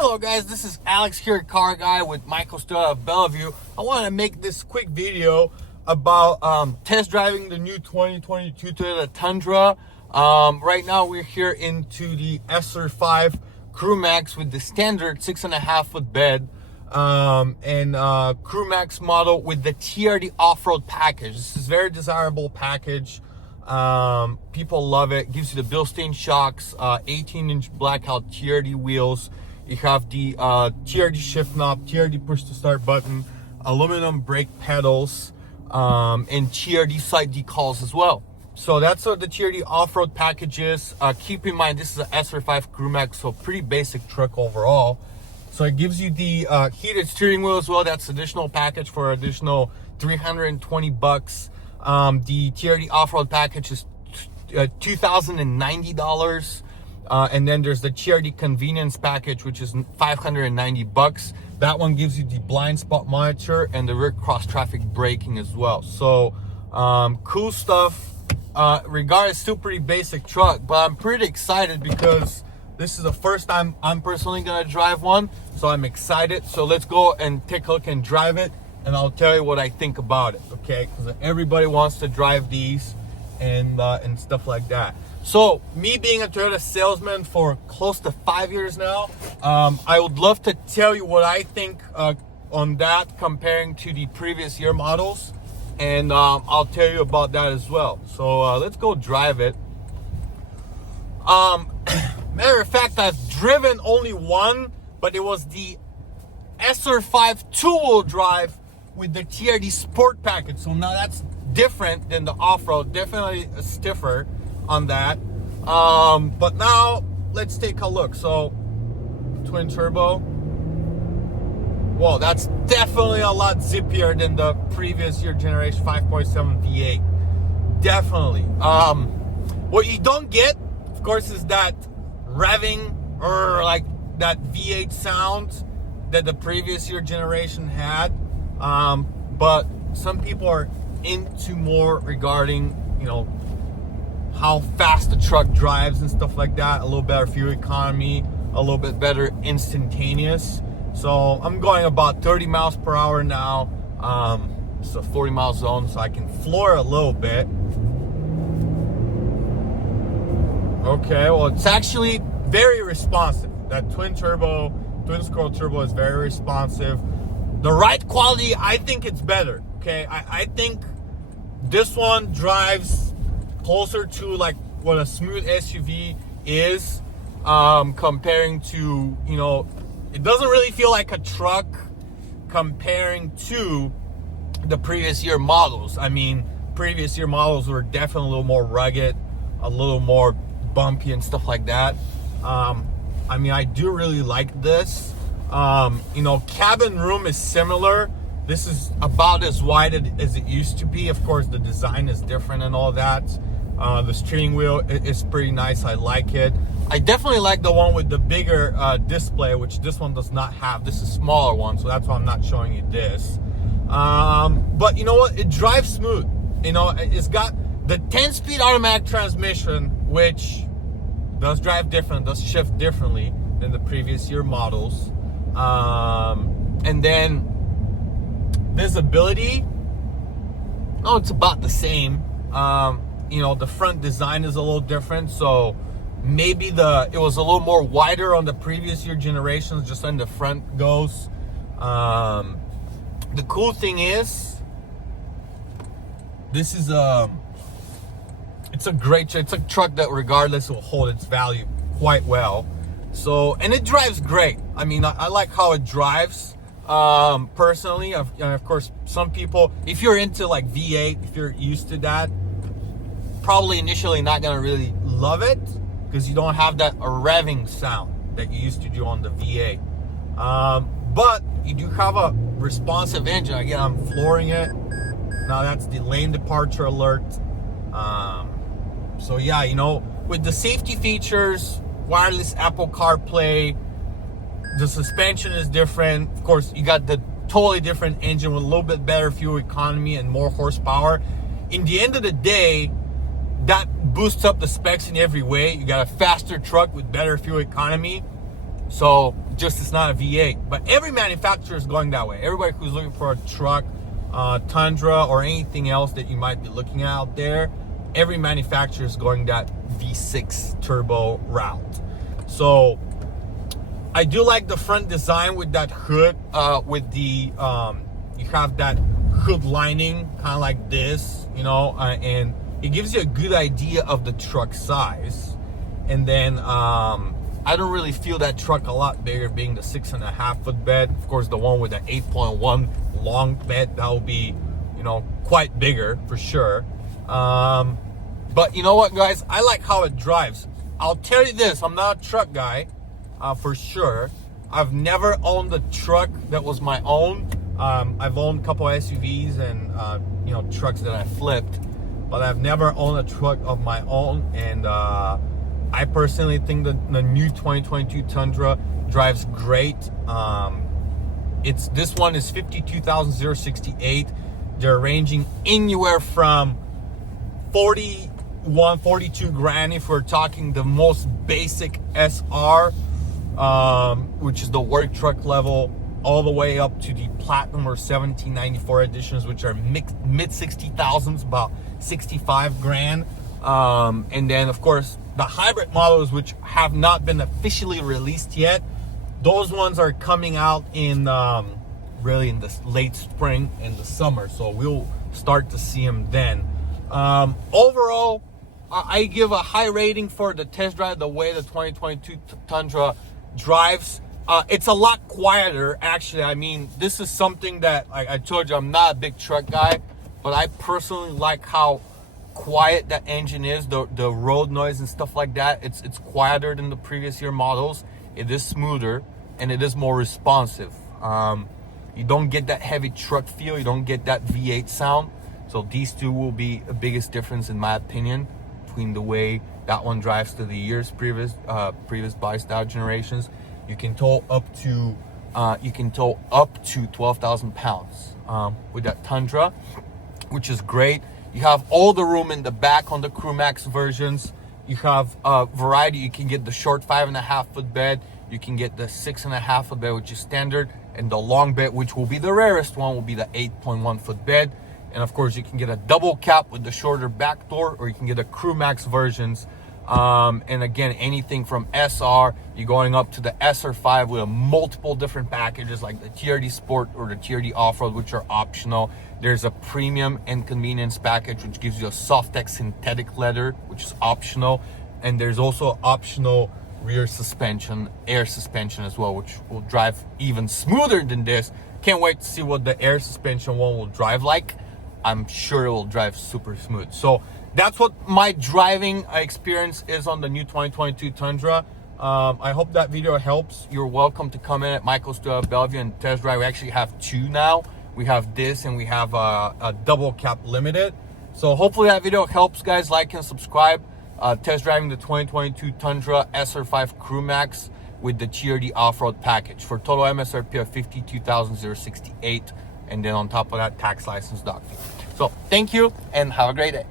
Hello guys, this is Alex here, Car Guy with Michael's Toyota of Bellevue. I want to make this quick video about test driving the new 2022 Toyota Tundra. Right now we're here into the SR5 Crewmax with the standard 6.5 foot bed and Crewmax model with the TRD Off Road Package. This is a very desirable package. People love it. Gives you the Bilstein shocks, 18-inch blackout TRD wheels. You have the TRD shift knob, TRD push to start button, aluminum brake pedals, and TRD side decals as well. So that's what the TRD off-road package is. Keep in mind, this is an SR5 Crewmax, so pretty basic truck overall. So it gives you the heated steering wheel as well. That's additional package for additional $320. The TRD off-road package is $2,090. And then there's the TRD convenience package, which is $590. That one gives you the blind spot monitor and the rear cross traffic braking as well. So cool stuff. Regardless, still pretty basic truck, but I'm pretty excited because this is the first time I'm personally gonna drive one, so I'm excited. So let's go and take a look and drive it, and I'll tell you what I think about it. Okay, because everybody wants to drive these and stuff like that. So me being a Toyota salesman for close to 5 years now, I would love to tell you what I think on that comparing to the previous year models, and I'll tell you about that as well. So let's go drive it. Matter of fact, I've driven only one, but it was the SR5 two-wheel drive with the TRD Sport package. So now that's different than the off-road, definitely stiffer on that. But now let's take a look. So twin turbo, whoa, that's definitely a lot zippier than the previous year generation 5.7 V8, definitely. What you don't get, of course, is that revving or like that V8 sound that the previous year generation had. But some people are into more regarding, you know, how fast the truck drives and stuff like that. A little better fuel economy, a little bit better instantaneous. So I'm going about 30 miles per hour now. It's a 40 mile zone, so I can floor a little bit. Okay, well, it's actually very responsive. That twin scroll turbo is very responsive. The ride quality, I think it's better. Okay, I think this one drives closer to like what a smooth SUV is, comparing to, you know, it doesn't really feel like a truck comparing to the previous year models. I mean, previous year models were definitely a little more rugged, a little more bumpy and stuff like that. I mean, I do really like this. You know, cabin room is similar. This is about as wide as it used to be. Of course, the design is different and all that. The steering wheel is pretty nice. I like it. I definitely like the one with the bigger display, which this one does not have. This is a smaller one, so that's why I'm not showing you this. But you know what? It drives smooth. You know, it's got the 10-speed automatic transmission, which does drive different, does shift differently than the previous year models. And then visibility, oh, it's about the same. You know, the front design is a little different, so maybe it was a little more wider on the previous year generations, just when the front goes. The cool thing is, this is it's a truck that regardless will hold its value quite well. So, and it drives great. I mean, I like how it drives, personally. And of course, some people, if you're into like V8, if you're used to that, probably initially not gonna really love it because you don't have that revving sound that you used to do on the V8. But you do have a responsive engine. Again, I'm flooring it. Now that's the lane departure alert. So yeah, you know, with the safety features, wireless Apple CarPlay, the suspension is different. Of course, you got the totally different engine with a little bit better fuel economy and more horsepower. In the end of the day, that boosts up the specs in every way. You got a faster truck with better fuel economy. So just it's not a V8. But every manufacturer is going that way. Everybody who's looking for a truck, Tundra or anything else that you might be looking at out there, every manufacturer is going that V6 turbo route. So I do like the front design with that hood, with the you have that hood lining kind of like this, you know, and it gives you a good idea of the truck size. And then I don't really feel that truck a lot bigger, being the 6.5 foot bed. Of course, the one with the 8.1 long bed, that will be, you know, quite bigger for sure. But you know what, guys, I like how it drives. I'll tell you this, I'm not a truck guy, for sure. I've never owned a truck that was my own. I've owned a couple SUVs and you know, trucks that I flipped, but I've never owned a truck of my own. And I personally think that the new 2022 Tundra drives great. This one is 52,068. They're ranging anywhere from 42 grand if we're talking the most basic SR, which is the work truck level, all the way up to the platinum or 1794 editions, which are mid 60,000s, about 65 grand. And then of course the hybrid models, which have not been officially released yet, those ones are coming out in really in the late spring and the summer, so we'll start to see them then. Overall, I give a high rating for the test drive, the way the 2022 Tundra drives. It's a lot quieter, actually. I mean, this is something that, like I told you, I'm not a big truck guy, but I personally like how quiet that engine is, the road noise and stuff like that. It's quieter than the previous year models. It is smoother and it is more responsive. You don't get that heavy truck feel, you don't get that V8 sound. So these two will be the biggest difference, in my opinion, between the way that one drives to the years previous body style generations. You can tow up to 12,000 pounds with that Tundra, which is great. You have all the room in the back on the Crewmax versions. You have a variety. You can get the short 5.5 foot bed. You can get the 6.5 foot bed, which is standard, and the long bed, which will be the rarest one, will be the 8.1 foot bed. And of course, you can get a double cab with the shorter back door, or you can get a Crewmax versions. And again, anything from SR, you're going up to the SR5 with multiple different packages like the TRD Sport or the TRD Off Road, which are optional. There's a premium and convenience package, which gives you a Softex synthetic leather, which is optional. And there's also optional rear suspension, air suspension as well, which will drive even smoother than this. Can't wait to see what the air suspension one will drive like. I'm sure it will drive super smooth. So that's what my driving experience is on the new 2022 Tundra. I hope that video helps. You're welcome to come in at Michael's Toyota Bellevue and test drive. We actually have two now. We have this and we have a double cab limited. So hopefully that video helps, guys. Like and subscribe. Test driving the 2022 Tundra SR5 Crewmax with the TRD Off Road Package for total MSRP of $52,068, and then on top of that, tax, license, doc fee. So thank you and have a great day.